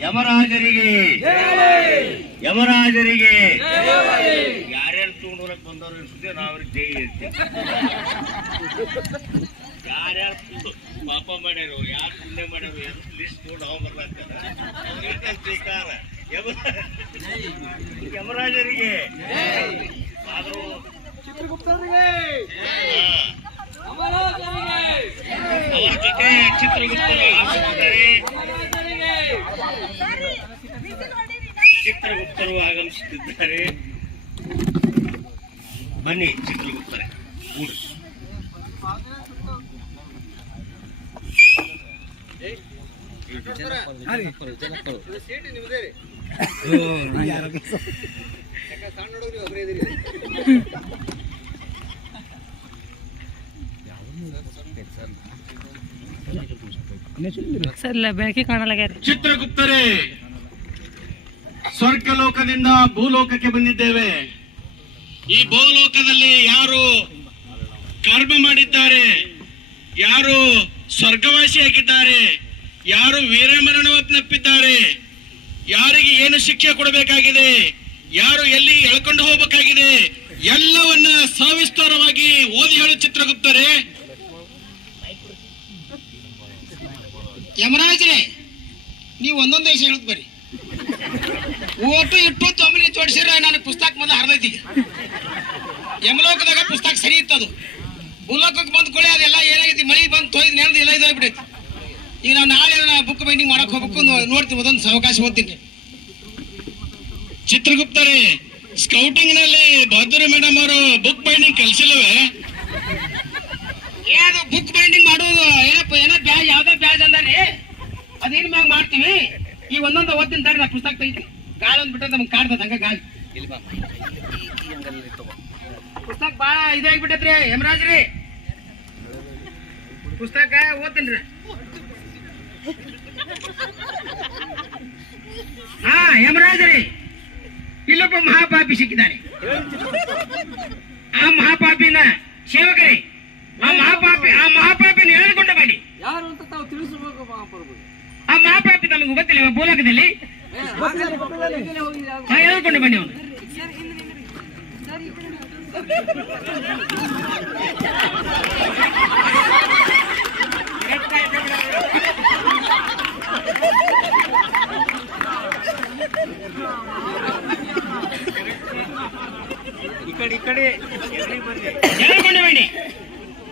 ಯಮರಾಜರಿಗೆ. ಯಮರಾಜರಿಗೆ. ಯಾರ್ಯಾರು ಯಾರು ತುಂಬ ಬಂದವ್ರು ಅನ್ಸುತ್ತೆ ನಾವು ಅವ್ರಿಗೆ ಜೈ ಇರ್ತೀವಿ ಯಾರ್ಯಾರು ಪಾಪ ಮಾಡ್ಯಾರು ಯಾರು ಪುಣ್ಯ ಮಾಡ್ಯಾರು ಯಾರು ಲಿಸ್ಟ್ ನೋಡಿ ನಾವು ಬರ್ಲಾಗ್ತಾರ ಸ್ವೀಕಾರ ಯಮರಾಜರಿಗೆ. ಚಿತ್ರಗುಪ್ತರಿಗೆ. ಅವರ ಜೊತೆ ಚಿತ್ರಗುಪ್ತರು ಆಗಮಿಸಿದ್ದಾರೆ ಚಿತ್ರಗುಪ್ತರು ಆಗಮಿಸುತ್ತಿದ್ದಾರೆ. ಬನ್ನಿ ಚಿತ್ರಗುಪ್ತರೆ ಕೂಡಿ. ಸರ್ ಬೆಳಕೆ ಕಾಣಲಾಗ್ಯಾರ ಚಿತ್ರಗುಪ್ತರೇ ಸ್ವರ್ಗಲೋಕದಿಂದ ಭೂಲೋಕಕ್ಕೆ ಬಂದಿದ್ದೇವೆ. ಈ ಭೂಲೋಕದಲ್ಲಿ ಯಾರು ಕರ್ಮ ಮಾಡಿದ್ದಾರೆ ಯಾರು ಸ್ವರ್ಗವಾಸಿಯಾಗಿದ್ದಾರೆ ಯಾರು ವೀರಮರಣವನ್ನಪ್ಪಿದ್ದಾರೆ ಯಾರಿಗೆ ಏನು ಶಿಕ್ಷೆ ಕೊಡಬೇಕಾಗಿದೆ? ಯಾರು ಎಲ್ಲಿ ಎಳ್ಕೊಂಡು ಹೋಗಬೇಕಾಗಿದೆ? ಎಲ್ಲವನ್ನ ಸವಿಸ್ತಾರವಾಗಿ ಓದಿ ಹೇಳು ಚಿತ್ರಗುಪ್ತರೇ. ಯಮರಾಜ್ರೆ, ನೀವು ಒಂದೊಂದು ದೇಶ ಹೇಳುದು ಬರ್ರಿ. ಓಟು ಇಟ್ಟು ತೊಂಬಲಿ ತೋರಿಸಿದ್ರೆ ನಾನು ಪುಸ್ತಕ ಮೊದಲು ಹರಿದೈತಿ ಯಮಲೋಕದಾಗ ಪುಸ್ತಕ ಸರಿ ಇತ್ತದು ಭೂಲೋಕಕ್ಕೆ ಬಂದ್ಕೊಳ್ಳಿ ಅದೆಲ್ಲ ಏನಾಗೈತಿ ಮಳಿ ಬಂದು ತೊಯ್ದು ನೆನೆದು ಎಲ್ಲ ಇದಾಗ್ಬಿಟ್ಟೈತಿ ಈಗ ನಾವು ಬೈಂಡಿಂಗ್ ಮಾಡಕ್ ಹೋಗ್ಬೇಕು ನೋಡ್ತೀವಿ ಅದೊಂದು ಅವಕಾಶ ಓದ್ತೀನಿ ಚಿತ್ರಗುಪ್ತರೇ ಸ್ಕೌಟಿಂಗ್ನಲ್ಲಿ ಬಹದ್ದೂರಿ ಮೇಡಮ್ ಅವರು ಬುಕ್ ಬೈಂಡಿಂಗ್ ಕಲ್ಸಿಲ್ಲವೇ? ಏನು ಅದು ಬುಕ್ ಬೈಂಡಿಂಗ್ ಮಾಡೋದು ಏನಪ್ಪ ಏನೋ ಬ್ಯಾಜ್ ಯಾವ್ದೋ ಬ್ಯಾಜ್ ಅಂದಾರಿ? ಅದೇನ್ ಮ್ಯಾಗ ಮಾಡ್ತೀವಿ? ಈ ಒಂದೊಂದು ಓದ್ತೀನಿ ತಡ್ರಿ ನಾ ಪುಸ್ತಕ ತೆಗಿತೀನಿ. ಗಾಳಿ ಒಂದ್ ಬಿಟ್ಟದ ನಮ್ಗೆ ಕಾಡ್ತದ ಹಂಗ ಗಾಳಿ. ಪುಸ್ತಕ ಬಾಳ ಯಮರಾಜ್ ರೀ ಪುಸ್ತಕ ಓದ್ತೀನಿ ಹಾ ಯಮರಾಜರೇ ಇಲ್ಲೊಬ್ಬ ಮಹಾಪಾಪಿ ಸಿಕ್ಕಿದ್ದಾನೆ. ಆ ಮಹಾಪಾಪಿನ ಸೇವಕರೇ ಆ ಮಹಾಪಾಪಿ ಆ ಮಹಾಪಾಪಿನ ಹೇಳಿಕೊಂಡ ಬನ್ನಿ. ಯಾರು ಅಂತ ತಾವು ತಿಳಿಸಬೇಕು ಮಹಾಪ್ರಭು ಆ ಮಹಾಪಾಪಿ ತಮಗೆ ಗೊತ್ತಿಲ್ಲ ಭೂಲೋಕದಲ್ಲಿ. ಹಾ, ಎಳೆದುಕೊಂಡು ಬನ್ನಿ ಅವನು. ಈ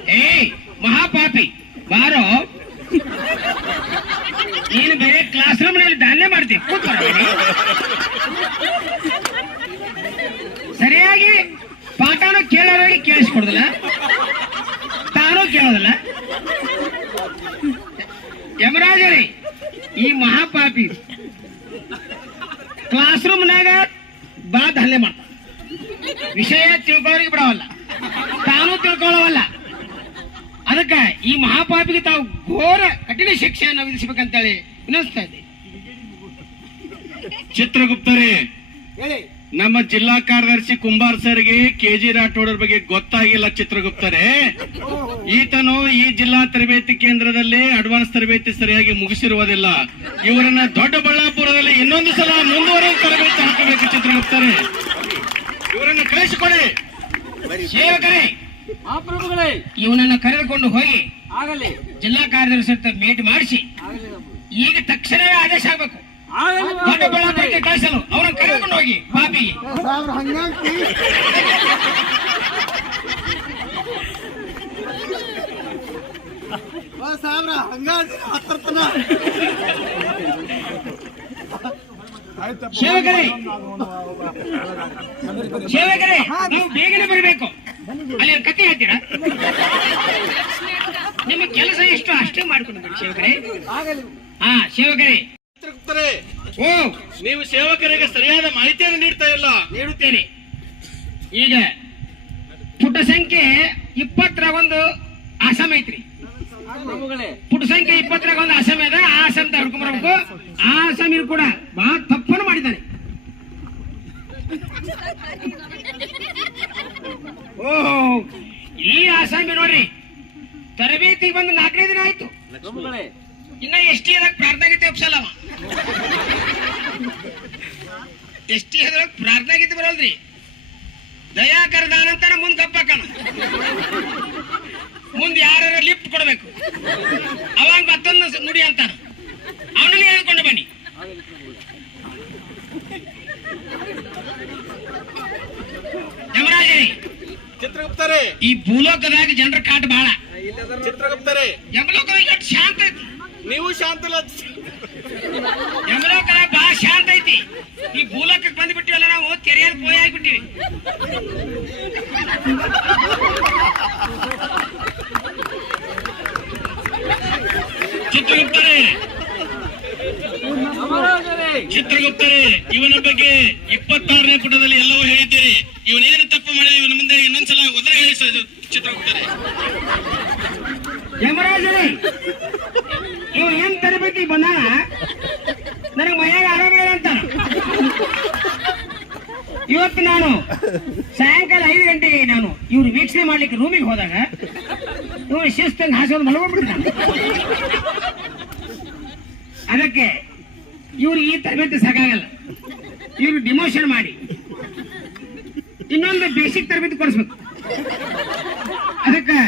ಏಯ್, ಮಹಾಪಾಪಿ. ಬಾರೋ. ನೀನು ಬೇರೆ ಕ್ಲಾಸ್ ರೂಮ್ನಲ್ಲಿ ದಾನ್ಯ ಬನ್ನಿ. ಸರಿಯಾಗಿ ಪಾಠನ ಕೇಳೋರಾಗಿ ಕೇಳಿಸ್ಕೊಡುದಿಲ್ಲ. ತಾನು ಕೇಳೋದಿಲ್ಲ. ಯಮರಾಜರಿ, ಈ ಮಹಾಪಾಪಿ ಕ್ಲಾಸ್ ರೂಮ್ನಾಗ ಬಾ ಹಲ್ಲೆ ಮಾಡ್ತಾನ ವಿಷಯ ತಿಳ್ಕೊಳ್ಳೋರಿಗೆ ಬಿಡವಲ್ಲ. ತಾನು ತಿಳ್ಕೊಳ್ಳೋವಲ್ಲ. ಅದಕ್ಕ ಈ ಮಹಾಪಾಪಿಗೆ ತಾವು ಘೋರ ಕಠಿಣ ಶಿಕ್ಷೆಯನ್ನು ವಿಧಿಸಬೇಕಂತೇಳಿ ವಿನಿಸ್ತಾ ಇದೆ ಚಿತ್ರಗುಪ್ತರೇ ನಮ್ಮ ಜಿಲ್ಲಾ ಕಾರ್ಯದರ್ಶಿ ಕುಂಬಾರ್ ಸರ್ಗೆ ಕೆಜಿ ರಾಠೋಡರ್ ಬಗ್ಗೆ ಗೊತ್ತಾಗಿಲ್ಲ ಚಿತ್ರಗುಪ್ತರೇ. ಈತನು ಈ ಜಿಲ್ಲಾ ತರಬೇತಿ ಕೇಂದ್ರದಲ್ಲಿ ಅಡ್ವಾನ್ಸ್ ತರಬೇತಿ ಸರಿಯಾಗಿ ಮುಗಿಸಿರುವುದಿಲ್ಲ. ಇವರನ್ನ ದೊಡ್ಡಬಳ್ಳಾಪುರದಲ್ಲಿ ಇನ್ನೊಂದು ಸಲ ಮುಂದುವರೆದ ತರಬೇತಿ ಹಾಕಬೇಕು ಚಿತ್ರಗುಪ್ತರೇ. ಇವರನ್ನ ಕಳಿಸಿಕೊಡಿ ಸೇವಕರೇ ಮಹಾಪ್ರಭುಗಳೇ ಇವನನ್ನು ಕರೆದುಕೊಂಡು ಹೋಗಿ ಆಗಲಿ. ಜಿಲ್ಲಾ ಕಾರ್ಯದರ್ಶಿ ಹತ್ರ ಭೇಟಿ ಮಾಡಿಸಿ. ಈಗ ತಕ್ಷಣವೇ ಆದೇಶ ಆಗಬೇಕು. ದೊಡ್ಡಬಳ್ಳಾಪುರಕ್ಕೆ ಕಳಿಸಲು ಅವರನ್ನು ಕರೆದುಕೊಂಡು ಹೋಗಿ ಪಾಪಿ. ಸೇವಕರೇ ಶಿವಗಿರಿ ನೀವು ಬೇಗನೆ ಬರಬೇಕು. ಅಲ್ಲಿ ಕತೆ ಹೇಳ್ತೀರಾ? ನಿಮ್ಮ ಕೆಲಸ ಎಷ್ಟು ಅಷ್ಟೇ ಮಾಡ್ಕೊಂಡು ಸೇವಕರೇ ಹಾ ಸೇವಕರೇ ಚಿತ್ರಗುಪ್ತರೇ ಓ. ನೀವು ಸೇವಕರಿಗೆ ಸರಿಯಾದ ಮಾಹಿತಿಯನ್ನು ನೀಡ್ತಾ ಇಲ್ಲ. ನೀಡುತ್ತೇನೆ. ಈಗ ಪುಟ ಸಂಖ್ಯೆ ಇಪ್ಪತ್ತರ ಒಂದು ಅಸಮ ಐತ್ರಿ ಪ್ರಭುಗಳೇ ಪುಟ ಸಂಖ್ಯೆ ಇಪ್ಪತ್ತರಾಗ ಒಂದು ಆಸಮ್ ಇದೆ ಆ ಆಸಾಮ ಹಿಡ್ಕೊಂಡ್ಬರ್ಬೇಕು ಆ ಕೂಡ ಬಹಳ ತಪ್ಪನ್ನು ಮಾಡಿದ್ದಾನೆ. ಓಹೋ ಈ ಆಸಾಮಿ ನೋಡ್ರಿ ತರಬೇತಿಗೆ ಬಂದು ನಾಲ್ಕನೇ ದಿನ ಆಯ್ತು. ಇನ್ನ ಎಷ್ಟಿ ಅದಕ್ಕೆ ಪ್ರಾರ್ಥನಾ ಒಪ್ಸಲ್ಲ ಎಷ್ಟಿ ಅದ್ರಾಗ ಪ್ರಾರ್ಥನಾ ಬರೋಲ್ರಿ. ದಯಾಕರ ದಾನ ಅಂತಾನೆ ಮುಂದೆ ಗಪ್ಪಾಕಣ ಮುಂದ್ ಯಾರು ಲಿಫ್ಟ್ ಕೊಡಬೇಕು. ಅವಾಗ ಮತ್ತೊಂದು ನುಡಿ ಅಂತಾನ ಅವನನ್ನು ಹೇಳ್ಕೊಂಡು ಬನ್ನಿ. ಆಗಲಿ ಪ್ರಭುಗಳೇ ಯಮರಾಜೇ ಚಿತ್ರಗುಪ್ತರೇ. ಈ ಭೂಲೋಕದಾಗ ಜನರ ಕಾಟ ಬಹಳ ಚಿತ್ರಗುಪ್ತರೇ. ಯಮಲೋಕದಾಗ ಶಾಂತ ಐತಿ. ನೀವು ಶಾಂತಲ ಯಮಲೋಕದಾಗ ಬಹಳ ಶಾಂತ ಐತಿ. ಈ ಭೂಲೋಕಕ್ಕೆ ಬಂದ್ಬಿಟ್ಟಿವಲ್ಲ ನಾವು ಕೆರೆಯಲ್ಲಿ ಪೋಯ ಆಗ್ಬಿಟ್ಟಿವಿ ಚಿತ್ರಗುಪ್ತರೇ! ಚಿತ್ರಗುಪ್ತರೇ, ಇವನ ಬಗ್ಗೆ ಇಪ್ಪತ್ತಾರನೇ ಪುಟದಲ್ಲಿ ಎಲ್ಲವೂ ಹೇಳಿದ್ದೀರಿ. ಇವನೇನು ತಪ್ಪು ಮಾಡಿದ, ಇವನ ಮುಂದೆ ಇನ್ನೊಂದ್ಸಲ ಒದರ ಹೇಳಿಸೋದು ಚಿತ್ರಗುಪ್ತರೇ. ಯಮರಾಜರೇ ಇವ ಏನ್ ತರಬೇತಿ ಬಂದ ನನಗೆ ಮನೆಯಾಗ ಆರಾಮ ಅಂತಾನ. ಇವತ್ತು ನಾನು ಸಾಯಂಕಾಲ ಐದು ಗಂಟೆಗೆ ನಾನು ಇವ್ರು ವೀಕ್ಷಣೆ ಮಾಡ್ಲಿಕ್ಕೆ ರೂಮಿಗೆ ಹೋದಾಗ ಇವ್ರು ಶಿಸ್ತಂಗ್ ಹಾಸೋದು ಮಲಗೋಗ್ಬಿಡ್ತಾನೆ ಅದಕ್ಕೆ ಇವ್ರು ಈ ತರಬೇತಿ ಸಾಕಾಗಲ್ಲ. ಇವ್ರು ಡಿಮೋಷನ್ ಮಾಡಿ. ಇನ್ನೊಂದು ಬೇಸಿಕ್ ತರಬೇತಿ ಕೊಡಿಸ್ಬೇಕು. ಅದಕ್ಕೆ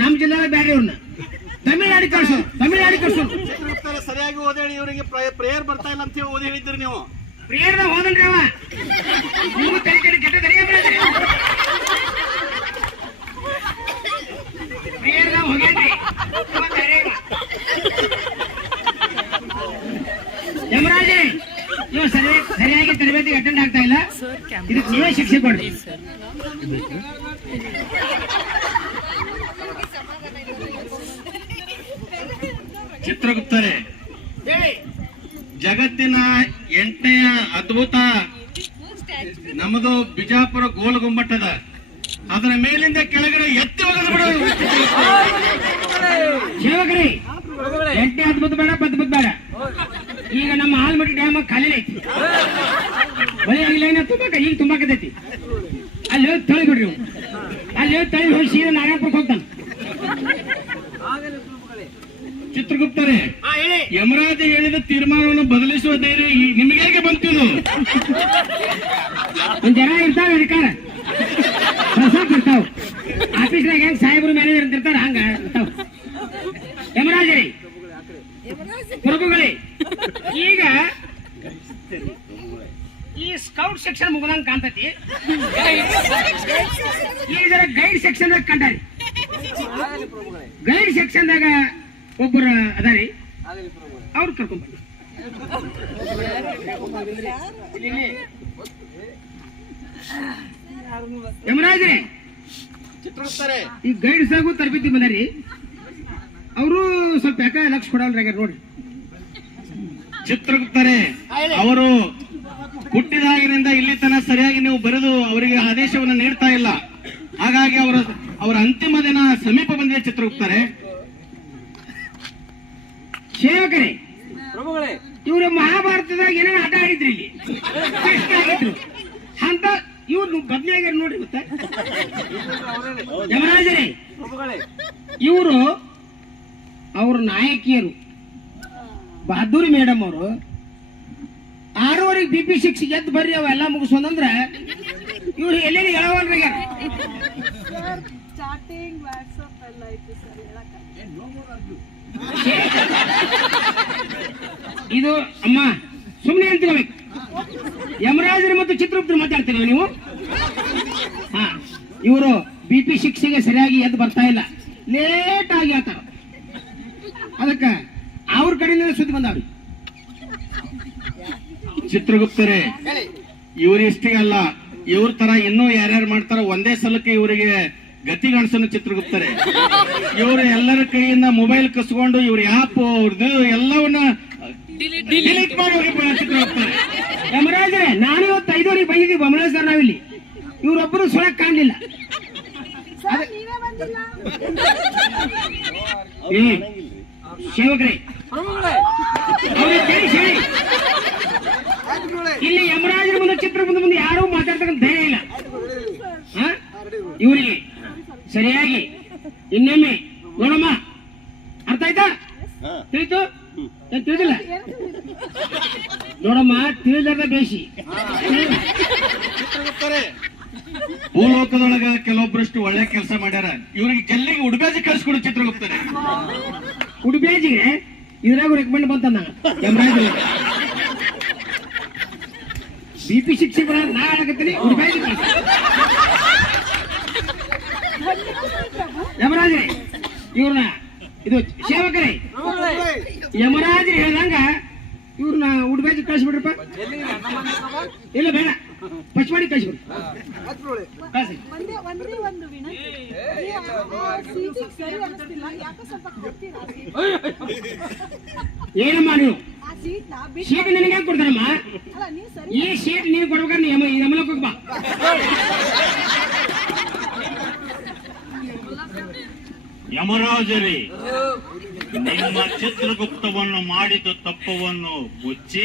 ನಮ್ಮ ಜಿಲ್ಲೆ ಬೇರೆ ಇವ್ರನ್ನ. ತಮಿಳ್ನಾಡಿಗೆ ಕಳ್ಸೋದು ತಮಿಳ್ನಾಡಿಗೆ ಕಳ್ಸೋದು ಚಿತ್ರಗುಪ್ತರ ಸರಿಯಾಗಿ ಓದೇಳಿ ಹೇಳಿ ಇವರಿಗೆ ಪ್ರೇಯರ್ ಬರ್ತಾ ಇಲ್ಲ ಅಂತ ಹೇಳಿ ಓದಿ ಹೇಳಿದ್ರಿ ನೀವು. ಪ್ರೇಯರ್ ಹೋದನ್ರಿ ಅವ ನೀವು ತಲೆ ಕೆಟ್ಟ ತಲೆಗೆ ಬೀಳದ್ರಿ ಪ್ರಿಯರ್ನ ಹೋಗ್ಯಾನ್ರಿ ಇವ ಬೇರೆ ಇವ. ಯಮರಾಜೇ ನೀವು ಸರಿಯಾಗಿ ಸರಿಯಾಗಿ ತರಬೇತಿಗೆ ಅಟೆಂಡ್ ಆಗ್ತಾ ಇಲ್ಲ. ಇದಕ್ಕೆ ನೀವೇ ಶಿಕ್ಷೆ ಕೊಡಿ ಚಿತ್ರಗುಪ್ತರೇ ಜಗತ್ತಿನ ಎಂಟನೆಯ ಅದ್ಭುತ ನಮ್ಮದು ಬಿಜಾಪುರ ಗೋಲ್ ಅದರ ಮೇಲಿಂದ ಕೆಳಗಡೆ ಎತ್ತಿ ಹೋಗಲು ಬಿಡೋದು ಸೇವಕರಿ ಎಂಟನೇ ಅದ್ಭುತ ಬೇಡ ಅದ್ಭುತ ಬೇಡ. ಈಗ ನಮ್ಮ ಆಲ್ಮಟ್ಟಿ ಡ್ಯಾಮ್ ಖಾಲಿ ಐತಿ. ಬರೀ ಆಗಿಲ್ಲ ಏನ ತುಂಬಾಕ ಈಗ ತುಂಬಾಕತೈತಿ ಅಲ್ಲಿ ಹೋಗಿ ತಳಿ ಬಿಡ್ರಿ ಅಲ್ಲಿ ಹೋಗಿ ತಳಿ ಹೋಗಿ ಸೀರೆ ನಾರಾಯಣಪುರಕ್ಕೆ ಹೋಗ್ತಾನೆ. ಚಿತ್ರಗುಪ್ತರೇ ಯಮರಾಜ ಹೇಳಿದ ತೀರ್ಮಾನವನ್ನು ಬದಲಿಸುವ ಧೈರ್ಯ ಹೇಗೆ ನಿಮಗೆ ಬಂತಿದು ಒಂದ್ ಜನ ಇರ್ತಾರೆ ಅಧಿಕಾರ. ಹೊಸಾಕ್ ಇರ್ತಾವ ಆಫೀಸ್ನಾಗ ಹೆಂಗ್ ಸಾಹೇಬ್ರು ಮ್ಯಾನೇಜರ್ ಅಂತ ಇರ್ತಾರ, ಹಂಗ. ಯಮರಾಜರಿ. ಪ್ರಭುಗಳೇ ಈಗ ಈ ಸ್ಕೌಟ್ ಸೆಕ್ಷನ್ ಮುಗಿದಂಗ ಕಾಣ್ತತಿ. ಈಗ ಗೈಡ್ ಸೆಕ್ಷನ್ ಕಂಡಾರಿ ಗೈಡ್ ಸೆಕ್ಷನ್ ದಾಗ ಒಬ್ಬರು ಅದಾರಿ. ಅವ್ರು ಕರ್ಕೊಂಡ್ ಬನ್ನಿ. ಯಮರಾಜ್ರೆ ಚಿತ್ರಗುಪ್ತರೇ ಈ ಗೈಡ್ಸ್ ಆಗು ತರಬೇತಿ ಬಂದಾರಿ ಅವರು ಸ್ವಲ್ಪ ಯಾಕ ಲಕ್ಷ ಕೊಡಲ್ರಾಗ ನೋಡ್ರಿ ಚಿತ್ರಗುಪ್ತರೆ ಅವರು ಹುಟ್ಟಿದಾಗಿನಿಂದ ಇಲ್ಲಿ ತನಕ ಸರಿಯಾಗಿ ನೀವು ಬರೆದು ಅವರಿಗೆ ಆದೇಶವನ್ನು ನೀಡ್ತಾ ಇಲ್ಲ. ಹಾಗಾಗಿ ಅವರ ಅವರ ಅಂತಿಮ ದಿನ ಸಮೀಪ ಬಂದಿದೆ ಚಿತ್ರಗುಪ್ತರೆ ಸೇವಕರೇ ಪ್ರಭುಗಳೇ. ಇವರು ಮಹಾಭಾರತದಾಗ ಏನೇನು ಆಟ ಆಡಿದ್ರಿ ಇಲ್ಲಿ? ಅಂತ ಇವ್ರು ಬದ್ನಾಗ್ಯಾರ ನೋಡ್ರಿ ಮತ್ತೆ ಯಮರಾಜರೇ ಇವರು ಅವ್ರ ನಾಯಕಿಯರು. ಬಹದ್ದೂರಿ ಮೇಡಮ್ ಅವರು. ಆರೂವರೆಗೆ ಬಿ ಪಿ ಸಿಕ್ಸ್ ಎದ್ದು ಬರ್ರಿ ಅವೆಲ್ಲ ಮುಗಿಸೋದಂದ್ರ ಇವ್ರು ಎಲ್ಲೆಲ್ಲಿ ಹೇಳವಲ್ರಾಗ್ಯಾರ ಚಾಟಿಂಗ್ ವಾಟ್ಸಪ್ ಎಲ್ಲ ಐತಿ ಸರ್ ಹೇಳಕ್ಕಾಗಲ್ಲ ಇದು ಅಮ್ಮ ಸುಮ್ಮನೆ ಅಂತಿರ್ಬೇಕು ಯಮರಾಜರು ಮತ್ತು ಚಿತ್ರಗುಪ್ತರು ಮಾತಾಡ್ತೀರ ನೀವು? ಹಾ ಇವರು ಬಿ ಪಿ ಶಿಕ್ಷೆಗೆ ಸರಿಯಾಗಿ ಎದ್ದು ಬರ್ತಾ ಇಲ್ಲ. ಲೇಟ್ ಆಗಿ ಹೇಳ್ತಾರ. ಅದಕ್ಕ ಅವ್ರ ಕಡೆಯಿಂದ ಸುದ್ದಿ ಬಂದವ್ರಿ. ಚಿತ್ರಗುಪ್ತರೇ ಇವರಿಷ್ಟೇ ಅಲ್ಲ ಇವ್ರ ತರ ಇನ್ನೂ ಯಾರ್ಯಾರು ಮಾಡ್ತಾರ ಒಂದೇ ಸಲಕ್ಕೆ ಇವರಿಗೆ ಗತಿ ಕಾಣಿಸೋನು ಚಿತ್ರಗುಪ್ತರೆ. ಇವರು ಎಲ್ಲರ ಕೈಯಿಂದ ಮೊಬೈಲ್ ಕಸ್ಕೊಂಡು ಇವ್ರ ಆ್ಯಪ್ ಅವ್ರದ್ದು ಎಲ್ಲವನ್ನ ಡಿಲೀಟ್. ಮಾಡಿ ಹೋಗಿ ಚಿತ್ರಗುಪ್ತರೆ. ಯಮರಾಜರೇ ನಾನು ಇವತ್ತು ಐದೂರಿಗೆ ಬಂದಿದ್ದೀವಿ ಬೊಮ್ಮರಾಜ್ ಸರ್ ನಾವಿಲ್ಲಿ. ಇವರೊಬ್ಬರು ಸುಳಕ್ ಕಾಣಲಿಲ್ಲ. ಸರ್ ನೀವೇ ಬಂದಿಲ್ಲ. ಏ ಸೇವಕರೇ. ಇಲ್ಲಿ ಯಮರಾಜರ ಮುಂದೆ ಚಿತ್ರ ಮುಂದೆ ಮುಂದೆ ಯಾರೂ ಮಾತಾಡ್ತಕ್ಕಂಥ ಧೈರ್ಯ ಇಲ್ಲ. ಹಾ? ಇವರಿಗೆ. ಸರಿಯಾಗಿ. ಇನ್ನೊಮ್ಮೆ ನೋಡಮ್ಮ. ಅರ್ಥ ಆಯ್ತಾ? ತಿಳಿತು? ತಿಳಿದಿಲ್ಲ? ನೋಡಮ್ಮ ತಿಳಿದ ಬೇಸಿ ಭೂಲೋಕದೊಳಗ ಕೆಲವೊಬ್ಬರಷ್ಟು ಒಳ್ಳೆ ಕೆಲಸ ಮಾಡ್ಯಾರ. ಇವ್ರಿಗೆ ಜಲ್ಲಿಗೆ ಉಡುಬೇಜಿ ಕಳ್ಸಿಕೊಡು ಚಿತ್ರಗುಪ್ತರೆ ಉಡುಬೇಜಿಗೆ? ಇದ್ರಾಗ ರೆಕಮೆಂಡ್ ಬಂತ ನಾನು ಬಿ ಪಿ ಶಿಕ್ಷಕ ನಾ ಹೇಳಕತ್ತೀನಿ ಉಡುಬೇಜಿ ಯಮರಾಜ್ರಿ ಇವ್ರನ್ನ ಇದು ಸೇವಕರೇ ಯಮರಾಜ್ರಿ ಹೇಳ್ದಂಗ ಇವ್ರನ್ನ ಉಡುಪಿಯಾಜಿ ಕಳಿಸ್ಬಿಡ್ರಪ್ಪ? ಇಲ್ಲ ಬೇಡ. ಪಚ್ವಾಡಿ ಕಳಿಸ್ಬಿಡ್ರಿ ಕಳ್ಸಿ. ಒಂದೇ ಒಂದೇ ಒಂದು ವಿನಂತಿ. ಈ ಆ ಸೀಟಿಗೆ ಸರಿ ಅನಿಸ್ತಿಲ್ಲ. ಯಾಕೋ ಸ್ವಲ್ಪ ಕೊಡ್ತೀರಾ ಸೀಟ್? ಏನಮ್ಮ ನೀವು? ಆ ಬಿಟ್ಟು ಸೀಟ್ ನಿನಗೆ ಯಾಕೆ ಕೊಡ್ತಾರಮ್ಮ? ಅಲ್ಲ ನೀವು ಸರಿ ಈ ಸೀಟ್ ನೀವು ಕೊಡ್ಬೇಕಾದ್ರೆ ಯಮ ಬಾ. ಯಮರಾಜರೇ, ನಿಮ್ಮ ಚಿತ್ರಗುಪ್ತವನ್ನು ಮಾಡಿದ ತಪ್ಪವನ್ನು ಮುಚ್ಚಿ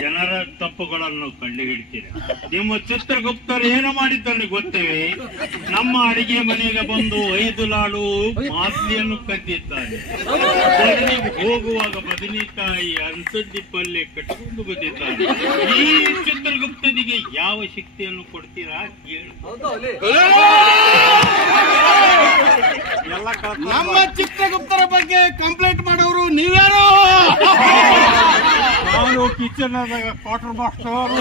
ಜನರ ತಪ್ಪುಗಳನ್ನು ಕಂಡುಹಿಡ್ತೀರ. ನಿಮ್ಮ ಚಿತ್ರಗುಪ್ತರು ಏನು ಮಾಡಿದ್ದಲ್ಲಿ ಗೊತ್ತೇವೆ ನಮ್ಮ ಅಡಿಗೆ ಮನೆಗೆ ಬಂದು ಐದು ಲಾಡು ಮಾಸ್ಲಿಯನ್ನು ಕದ್ದಿದ್ದಾರೆ ಹೋಗುವಾಗ ಬದನೆಕಾಯಿ ಅನ್ಸಡ್ಡಿ ಪಲ್ಯ ಕಟ್ಟಿಕೊಂಡು ಬಂದಿದ್ದಾರೆ. ಈ ಚಿತ್ರಗುಪ್ತನಿಗೆ ಯಾವ ಶಕ್ತಿಯನ್ನು ಕೊಡ್ತೀರಾ? ಹೇಳಿ ಹೌದು ಅಲ್ಲಿ ನಮ್ಮ ಚಿತ್ರಗುಪ್ತರ ಬಗ್ಗೆ ಕಂಪ್ಲೇಂಟ್ ಮಾಡೋರು ನೀವ್ಯಾರು? ನಾನು ಕಿಚನ್ ಕ್ವಾರ್ಟರ್ ಮಾಸ್ಟರ್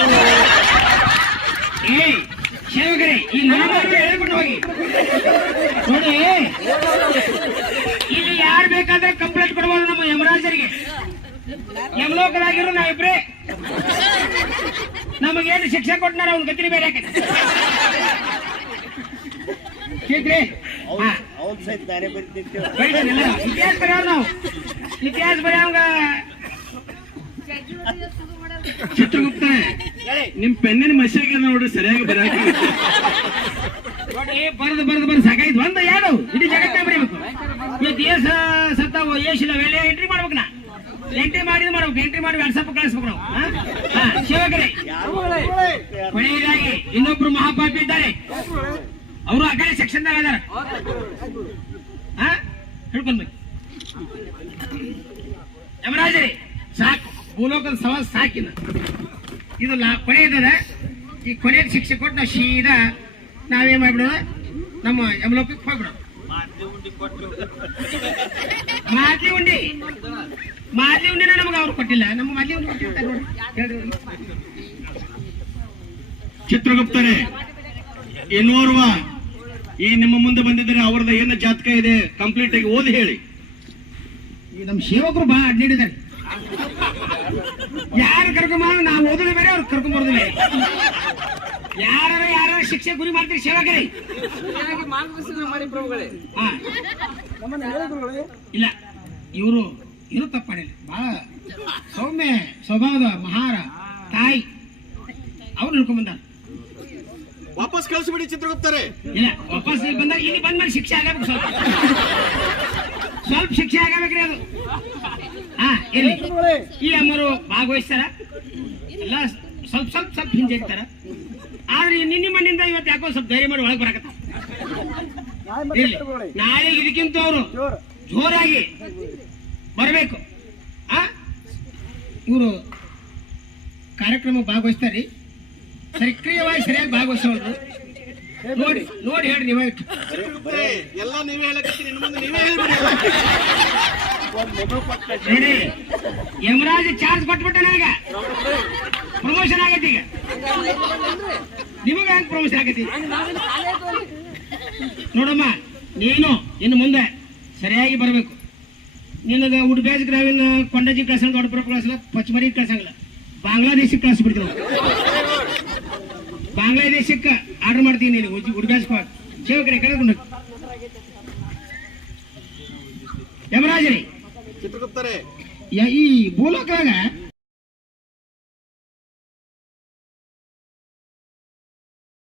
ಶಿವಗಿರಿ ಈ ನಾಮ ಹೇಳ್ಬಿಟ್ಟು ಹೋಗಿ. ನೋಡಿ ಇಲ್ಲಿ ಯಾರು ಬೇಕಾದ್ರೆ ಕಂಪ್ಲೇಂಟ್ ಕೊಡ್ಬೋದು ನಮ್ಮ ಯಮರಾಜರಿಗೆ. ಯಮಲೋಕರಾಗಿರೋ ನಾವಿಬ್ರೆ. ನಮಗೇನು ಶಿಕ್ಷೆ ಕೊಟ್ಟನಾರ ಅವ್ನ ಕತ್ರಿ ಬೇರೆ ಬರೀತಾನಿಲ್ಲ. ಇತಿಹಾಸ ಬರೆಯೋರು ನಾವು. ಇತಿಹಾಸ ಚಿತ್ರಗುಪ್ತ ನಿಮ್ ಪೆನ್ನಿನ ಮಸಿಗೆ ನೋಡ್ರಿ ಸರಿಯಾಗಿ ಬರಾಕ ನೋಡಿ ಬರ್ದು ಬರೆದು ಬರ್ದು ಸಾಕಾಯ್ತು. ಒಂದ ಯಾರು ಇಡೀ ಜಗತ್ತೇ ಬರೀಬೇಕು. ಇವತ್ತು ಏಸ ಸತ್ತಾವ ಏಸಿಲ್ಲ ವೇಳೆ ಎಂಟ್ರಿ ಮಾಡ್ಬೇಕು ನಾ. ಎಂಟ್ರಿ ಮಾಡಿದ್ ಮಾಡ್ಬೇಕು. ಎಂಟ್ರಿ ಮಾಡಿ ವಾಟ್ಸಪ್ ಕಳಿಸ್ಬೇಕು ನಾವು. ಶಿವಕರೇ ಕೊನೆಯದಾಗಿ ಇನ್ನೊಬ್ರು ಮಹಾಪಾಪಿ ಇದ್ದಾರೆ ಅವರು ಆ ಕಡೆ ಸೆಕ್ಷನ್ ದಾಗ ಅದಾರ ಹಾ ಹಿಡ್ಕೊಂಡ್ಬೇಕು ಯಮರಾಜರೇ ಸಾಕು. ಭೂಲೋಕದ ಸವಾಲ್ ಸಾಕಿನ ಇದು ಕೊನೆ ಇದ ಈ ಕೊನೆಯ ಶಿಕ್ಷೆ ಕೊಟ್ಟು ನಾವು ಸೀದಾ ನಾವೇನ್ ಮಾಡ್ಬಿಡೋದು? ನಮ್ಮ ಯಮಲೋಕಕ್ಕೆ ಹೋಗ್ಬಿಡೋದು. ಮಾದ್ಲಿ ಉಂಡಿ ಮಾದ್ಲಿ ಉಂಡಿನ ನಮಗೆ ಅವ್ರು ಕೊಟ್ಟಿಲ್ಲ. ನಮ್ಮ ಮಾದ್ಲಿ ಉಂಡಿ ಕೊಟ್ಟಿರ್ತಾರೆ ನೋಡಿ. ಚಿತ್ರಗುಪ್ತರೇ ಇನ್ನೋರ್ವ ಈ ನಿಮ್ಮ ಮುಂದೆ ಬಂದಿದ್ದಾರೆ ಅವ್ರದ್ದು ಏನು ಜಾತಕ ಇದೆ? ಕಂಪ್ಲೀಟ್ ಆಗಿ ಓದಿ ಹೇಳಿ. ಈ ನಮ್ಮ ಸೇವಕರು ಬಾ ಅಡ್ಡಿಡಿದ್ದಾರೆ ಯಾರು ಕರ್ಕೊಂಬ ನಾವು ಓದೋದು ಬೇರೆ ಅವ್ರು ಕರ್ಕೊಂಬರೋದು ಬೇರೆ. ಯಾರ ಯಾರ ಶಿಕ್ಷೆ ಗುರಿ ಮಾಡ್ತೀರಿ ಸೇವಕರೇ ಏನಾಗಿ ಮಾರ್ಗದರ್ಶನ ಮಾಡಿ ಪ್ರಭುಗಳೇ. ಹಾ. ಇಲ್ಲ ಇವರು ಇರು ತಪ್ಪು ಮಾಡಿಲ್ಲ ಬಹಳ ಸೌಮ್ಯ ಸ್ವಭಾವದ ಮಹಾರ ತಾಯಿ. ಅವ್ರು ಹಿಡ್ಕೊಂಡ್ ಬಂದಾರ. ವಾಪಸ್ ಕಳಿಸ್ಬಿಡಿ ಚಿತ್ರಗುಪ್ತರೇ. ಇಲ್ಲ, ವಾಪಸ್ ಇಲ್ಲಿ ಬಂದಾಗ ಇಲ್ಲಿ ಬಂದ ಮೇಲೆ ಶಿಕ್ಷೆ ಆಗಬೇಕು ಸ್ವಲ್ಪ. ಸ್ವಲ್ಪ ಶಿಕ್ಷೆ ಆಗಬೇಕ್ರಿ ಅದು. ಹಾ ಇಲ್ಲಿ ಈ ಅಮ್ಮರು ಭಾಗವಹಿಸ್ತಾರ. ಎಲ್ಲ ಸ್ವಲ್ಪ ಸ್ವಲ್ಪ ಸ್ವಲ್ಪ ಹಿಂದೆ ಇರ್ತಾರ. ಆದ್ರೆ ನಿನ್ನ ಮಣ್ಣಿಂದ ಇವತ್ತು ಯಾಕೋ ಸ್ವಲ್ಪ ಧೈರ್ಯ ಮಾಡಿ ಒಳಗೆ ಬರಕತ್ತ ನಾಳೆ ಇದಕ್ಕಿಂತ ಅವರು ಜೋರಾಗಿ ಬರಬೇಕು. ಆ? ಇವರು ಕಾರ್ಯಕ್ರಮ ಭಾಗವಹಿಸ್ತಾರ್ರಿ. ಸಕ್ರಿಯವಾಗಿ ಸರಿಯಾಗಿ ಭಾಗವಹಿಸೋದು ನೋಡಿ ನೋಡಿ ಹೇಳ್ರಿ ನೀವೇ ಎಲ್ಲ ನೀವೇ ಹೇಳಕತ್ತೀರಿ ಇನ್ನು ಮುಂದೆ ನೀವೇ ಹೇಳ್ಬಿಡಿ ನೋಡಿ ಯಮರಾಜ್ ಚಾರ್ಜ್ ಕೊಟ್ಬಿಟ್ಟೆ ಈಗ ಪ್ರಮೋಷನ್ ಆಗೈತಿ ಈಗ. ನಿಮಗ ಹೆಂಗ್ ಪ್ರಮೋಷನ್ ಆಗೈತಿ? ನೋಡಮ್ಮ ನೀನು ಇನ್ನು ಮುಂದೆ ಸರಿಯಾಗಿ ಬರಬೇಕು. ನಿನಗ ಉಡ್ಬೇಜ್ ಗ್ರಾಮೀಣ ಕೊಂಡಜಿ ಕಳ್ಸಂಗ ದೊಡ್ಡ ಕಳ್ಸಲ್ಲ ಪಚ್ಚಮರಿ ಕಳ್ಸಂಗಿಲ್ಲ ಬಾಂಗ್ಲಾದೇಶಕ್ಕೆ ಕಳ್ಸಿಬಿಡ್ತೀವಿ. ಬಾಂಗ್ಲಾದೇಶಕ್ಕೆ ಆರ್ಡರ್ ಮಾಡ್ತೀನಿ ನೀನು ಉಡ್ಬೇಜ್ ಸೇವಕರೇ ಕರೆದುಕೊಂಡು ಯಮರಾಜರಿ ಚಿತ್ರಗುಪ್ತರೇ. ಈ ಭೂಲೋಕದಾಗ